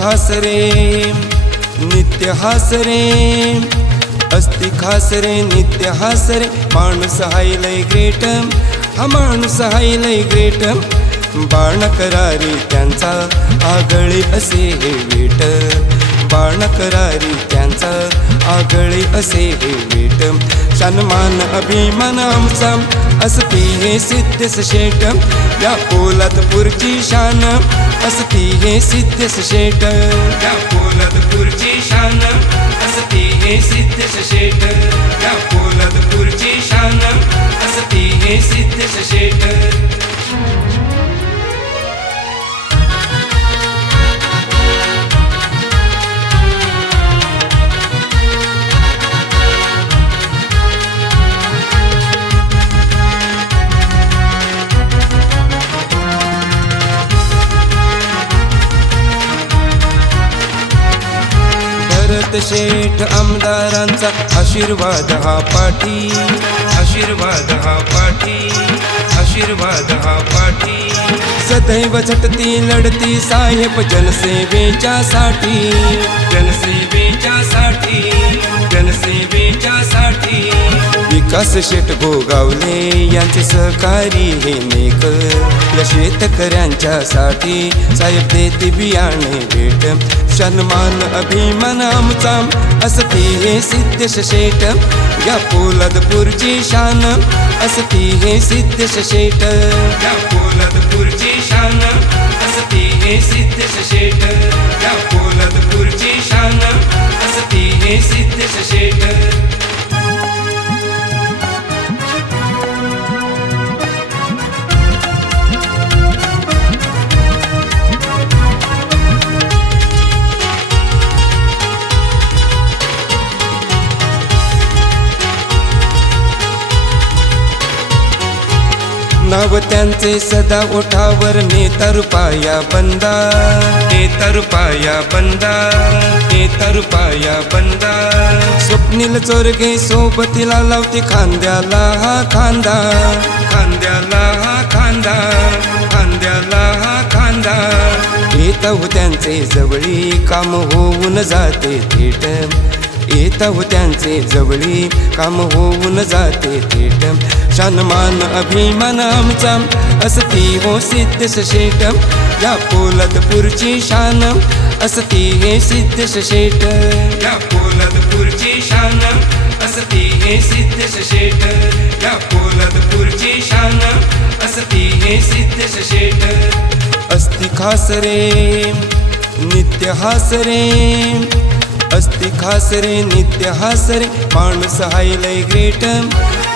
खास रे नित्य हास रे, अस्ति खास रे नित्य हास रे, माणूस हाय लय ग्रेट, हा माणूस हाय लय ग्रेट, बाण करारी त्यांचा आगळे असे हे वेट, बाण करारी त्यांचा आगळे असे हे वेट, सन्मान अभिमान आमचा असती हे सिद्धेश शेट, या पोलादपूरची शान असती हे सिद्धेश शेट, या पोलादपूरची शान असती हे सिद्धेश शेट, या पोलादपूरची शान असती हे सिद्धेश शेट. भरत शेठ आमदारांचा आशीर्वाद हा पाठी, आशीर्वाद हा पाठी, आशीर्वाद हा पाठी, सदैव झटती लढती साहेब जनसेवेच्या साठी, जनसेवेच्या साठी, जनसेवेच्या साठी. विकास शेठ गोगावले यांचे सहकारी हे नेक, या शेतकऱ्यांच्या साठी साहेब देते बियाणे भेट, सन्मान अभिमान आमचा असती हे सिद्धेश शेठ, या पोलादपूरची शान असती हे सिद्धेश शेठ, या पोलादपूरची शान असती हे सिद्धेश शेठ, या पोलादपूरची शान असती हे सिद्धेश शेठ. नाव त्यांचे सदा ओठावर, नेता रुपया बंदा, नेता रुपया बंदा, नेता रुपया बंदा. स्वप्नील चोरगे सोबतीला लावते खांद्याला हा खांदा, खांद्याला हा खांदा, खांद्याला हा खांदा. येत हो त्यांचे जवळी काम होऊन जाते थेट, येत हो त्यांचे जवळी काम होऊन जाते थेट, सन्मान अभिमान आमचा असती हो सिद्धेश शेठ, या पोलादपूरची शान असती हे सिद्धेश शेठ, या पोलादपूरची शान असती हे सिद्धेश शेठ, या पोलादपूरची शान असती हे सिद्धेश शेठ. अस्ति खास रे नित्य हास रे, अस्ति खास रे नित्य हास रे, माणूस हाय लय ग्रेट,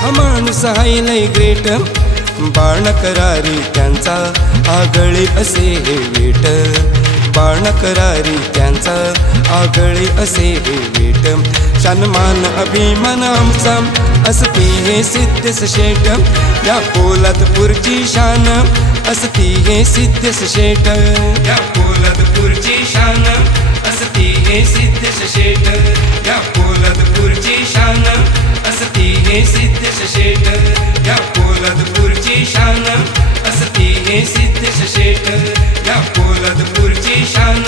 हा माणूस हाय लय ग्रेट, बाण करारी त्यांचा आगळे असे हे वेट, बाण करारी त्यांचा आगळे असे हे वेट, सन्मान अभिमान आमचा असती हे सिद्धेश शेठ, या पोलादपूरची शान असती हे सिद्धेश शेठ, या पोलादपूरची शान असती हे सिद्धेश शेठ, या पोलादपूरची शान असती हे सिद्धेश शेठ, या पोलादपूरची शान असती हे सिद्धेश शेठ, या पोलादपूरची शान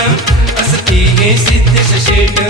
असती हे सिद्धेश शेठ.